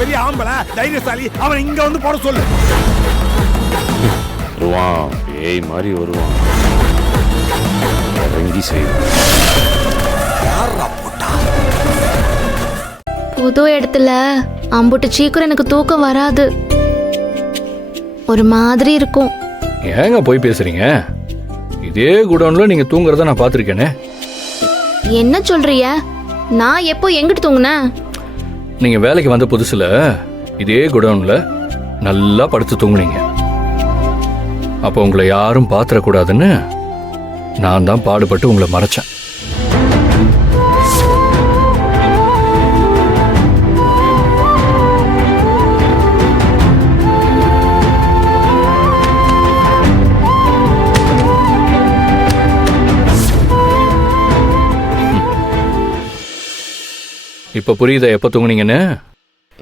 பெரிய ஆம்பளை தைரியசாலி, அவன் இங்க வந்து போட சொல்லு. வருவான், பேய் மாதிரி வருவான். இறங்கி செய்வான். புது இடத்துல அம்புட்டு சீக்கிரம் எனக்கு தூக்கம் வராது, ஒரு மாதிரி இருக்கும். ஏங்க போய் பேசுறீங்க? இதே குடோன்ல நீங்க தூங்குறத நான் பாத்திருக்கேனே. என்ன சொல்றிய? நான் எப்போ எங்கிட்டு தூங்குனேன்? நீங்க வேலைக்கு வந்த புதுசுல இதே குடோன்ல நல்லா படுத்து தூங்குனீங்க. அப்போ உங்களை யாரும் பாத்திரக்கூடாதுன்னு நான் தான் பாடுபட்டு உங்களை மறைச்சேன். இப்ப புரியுதா எப்ப தூங்குனீங்கன்னு?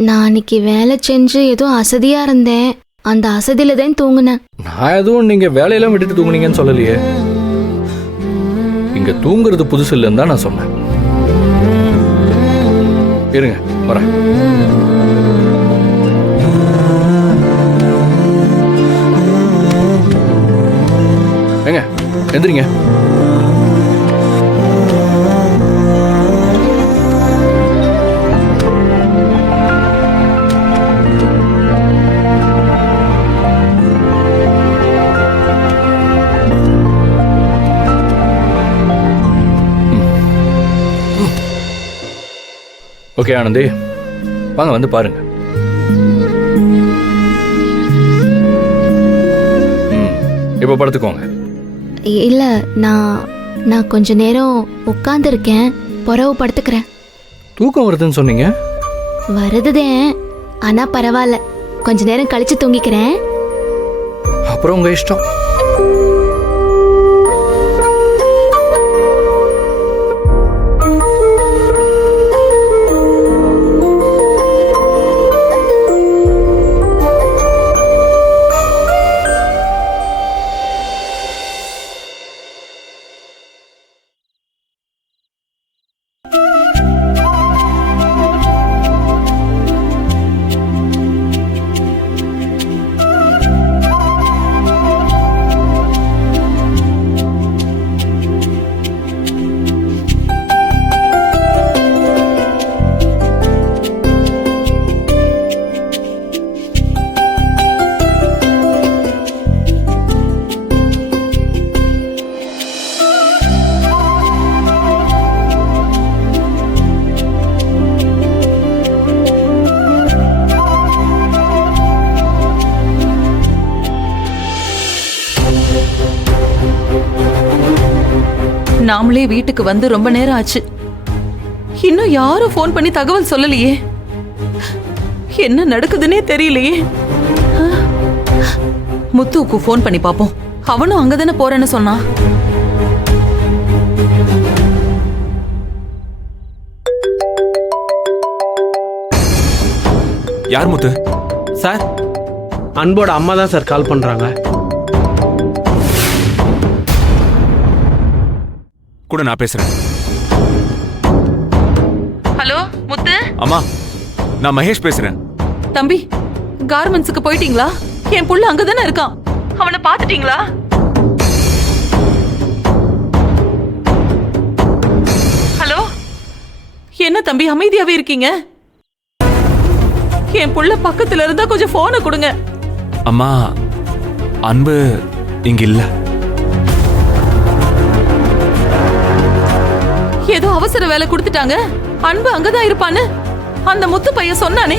நான் அன்னைக்கு வேலை செஞ்சு ஏதோ அசதியா இருந்தேன், அந்த அசதியில தான் தூங்குனேன். நான் எதுவும் நீங்க வேலையெல்லாம் விட்டுட்டு தூங்குனீங்கன்னு சொல்லலையே. இங்க தூங்குறது புதுசு இல்லைன்னு தான் நான் சொன்னேன். இருங்க வரேன். ஏங்க எந்திரிங்க. ஓகே ஆனந்தி, வாங்க வந்து பாருங்க. இப்போ படுத்துக்கோங்க. இல்ல, நான் கொஞ்ச நேரம் உட்கார்ந்து இருக்கேன், புறவு படுத்துக்கிறேன். தூக்கம் வருதுன்னு சொன்னீங்க. வருதுதேன், ஆனா பரவாயில்ல, கொஞ்ச நேரம் கழிச்சு தூங்கிக்கிறேன். அப்புறம் உங்க இஷ்டம். நாமளே வீட்டுக்கு வந்து ரொம்ப நேரம் ஆச்சு, இன்னும் யாரும் ஃபோன் பண்ணி தகவல் சொல்லலையே. என்ன நடக்குதுன்னே தெரியலையே. முத்துவுக்கு ஃபோன் பண்ணி பாப்போம், அவனும் அங்கதானே போறேன்னு சொன்னான். யார் முத்து? சார், அன்போட அம்மா தான் சார் கால் பண்றாங்க. கூட நான் பேசுறேன். ஹலோ முத்து. அம்மா, நான் மகேஷ் பேசுறேன். தம்பி, கார்மெண்ட்ஸுக்கு போயிட்டீங்களா? என் புள்ள அங்கதானே இருக்கான், அவனை பாத்துட்டீங்களா? ஹலோ, என்ன தம்பி அமைதியாவே இருக்கீங்க? என் புள்ள பக்கத்துல இருந்தா கொஞ்சம் போனை கொடுங்க. அம்மா, அன்பு இங்க இல்ல. ஏதோ அவசர வேலை கொடுத்துட்டாங்க, அன்பு அங்கதான் இருப்பான்னு அந்த முத்து பையன் சொன்னானே.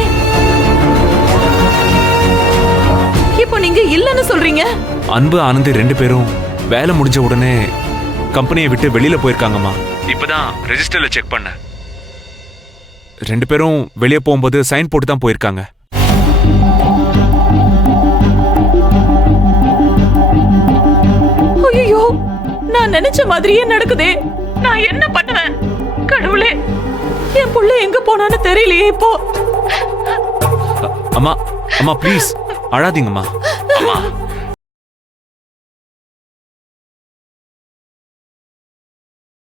இப்போ நீங்க இல்லன்னு சொல்றீங்க? அன்பு ஆனந்தி 2 பேரும் வேலை முடிஞ்ச உடனே கம்பெனியை விட்டு வெளியில போயிருக்காங்கம்மா. இப்பதான் ரெஜிஸ்டர்ல செக் பண்ண. 2 பேரும் வெளியே போகும்போது சைன் போட்டு தான் போயிருக்காங்க. ஐயோ, நான் நினைச்ச மாதிரியே நடக்குதே. நான் என்ன பண்ணுவேன்? கடவுளே, என் புள்ள எங்க போனான்னு தெரியலையே இப்போ. அம்மா, அம்மா ப்ளீஸ் அழாதீங்கம்மா. அம்மா